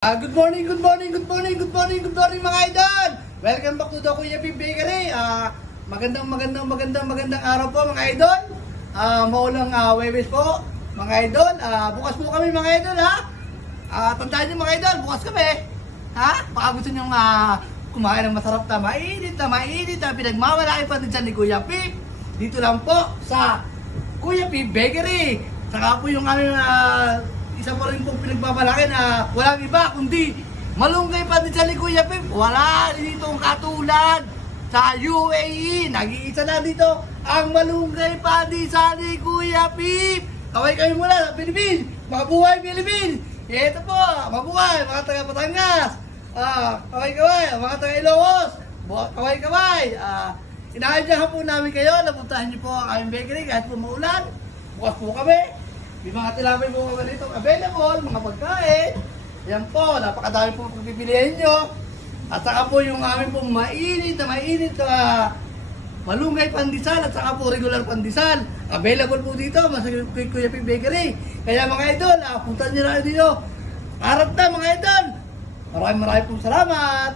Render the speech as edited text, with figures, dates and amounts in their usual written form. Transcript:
Good morning, good morning, good morning, good morning, good morning mga idol! Welcome back to the Kuya P Bakery. Magandang araw po mga idol. Maulang Webes po mga idol. Bukas po kami mga idol ha. Tandaan niyo mga idol, bukas kami. Ha? Baka gusto niyo kumain ng masarap na mainit na pinagmamalaki pa din dyan ni Kuya P. Dito lang po sa Kuya P Bakery. Saka po yung aming isa pa rin pong pinagbabalaki na walang iba kundi malunggay pa din sa ni Kuya Pip. Wala ditong katulad sa UAE. Nag-iisa na dito ang malunggay pa din sa ni Kuya Pip. Kaway kayo mula sa Pilipinas. Mabuhay Pilipinas. Ito po, mabuhay mga taga Batangas. Kaway mga taga Ilocos. Kaway. Inaadyahan po namin kayo. Napuntahan niyo po ang aming bakery kahit po maulan. Bukas po kami. May mga tilapay po kami dito available, mga pagkain. Yan po, napakadami po pagpipiliin nyo. At saka po yung amin pong mainit na malunggay pandesal at saka po regular pandesal. Available po dito, sa Kuya P Bakery. Kaya mga idol, punta nyo na dito. Harap na mga idol. Maraming pong salamat.